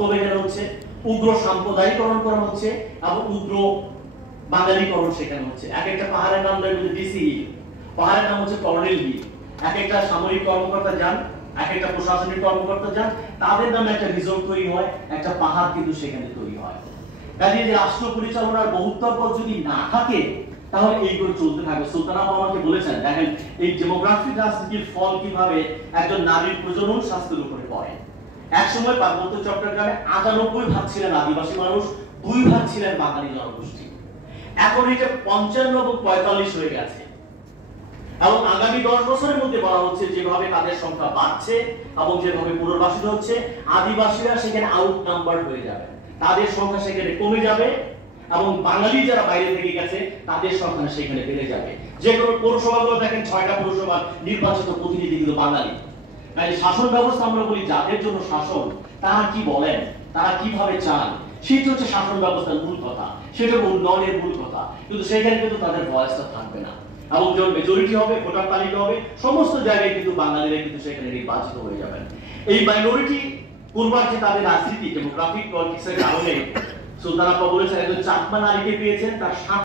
বক্তব্য এখানে হচ্ছে, উগ্র সাম্প্রদায়িকরণ করা হচ্ছে এবং উগ্র বাঙালিকরণ সেখানে হচ্ছে। এক একটা পাহাড়ের নাম দেওয়া হচ্ছে ডিসি হিল, পাহাড়ের নাম হচ্ছে কর্নেল হিল। এক একটা সামরিক কর্মকর্তা যান, এক একটা প্রশাসনিক কর্মকর্তা যান, তাদের নামে একটা রিসোর্ট তৈরি হয়, একটা পাহাড় কিন্তু সেখানে তৈরি হয়। কাজে যে রাষ্ট্র পরিচালনার বহুত্বপদ যদি না থাকে তাহলে এইগুলো চলতে থাকবে। সুলতানা আমাকে বলেছেন, দেখেন এই ডেমোগ্রাফিক রাজনীতির ফল কিভাবে একজন নারীর প্রজনন স্বাস্থ্যের উপরে পড়ে। একসময় পার্বত্য চট্টগ্রামে 98% ছিলেন আদিবাসী মানুষ, 2% ছিলেন বাঙালি জনগোষ্ঠী। এখন এটা 55 এবং 45 হয়ে গেছে এবং আগামী 10 বছরের মধ্যে বলা হচ্ছে যেভাবে তাদের সংখ্যা বাড়ছে এবং যেভাবে পুনর্বাসিত হচ্ছে, আদিবাসীরা সেখানে আউট নাম্বার হয়ে যাবে, তাদের সংখ্যা সেখানে কমে যাবে এবং বাঙালি যারা বাইরে থেকে গেছে তাদের সংখ্যা সেখানে বেড়ে যাবে। যে কোনো পৌরসভাগুলো দেখেন 6টা পৌরসভা নির্বাচিত প্রতিনিধি কিন্তু বাঙালি। তাই শাসন ব্যবস্থা আমরা বলি যাদের জন্য শাসন, তারা কি বলেন, তারা কিভাবে চান, সেটা হচ্ছে শাসন ব্যবস্থার মূল কথা, সেটা উন্নয়নের মূল কথা। কিন্তু সেখানে কিন্তু তাদের ভয়েসটা থাকবে না এবং যখন মেজরিটি হবে, ভোটার তালিকা হবে, সমস্ত জায়গায় কিন্তু বাঙালিরা কিন্তু সেখানে নির্বাচিত হয়ে যাবেন। এই মাইনরিটি করবার যে তাদের রাজনীতি ডেমোগ্রাফিক পলিটিক্সের কারণে সুলতানা বলেছেন একজন চাকমা নারীকে পেয়েছেন তার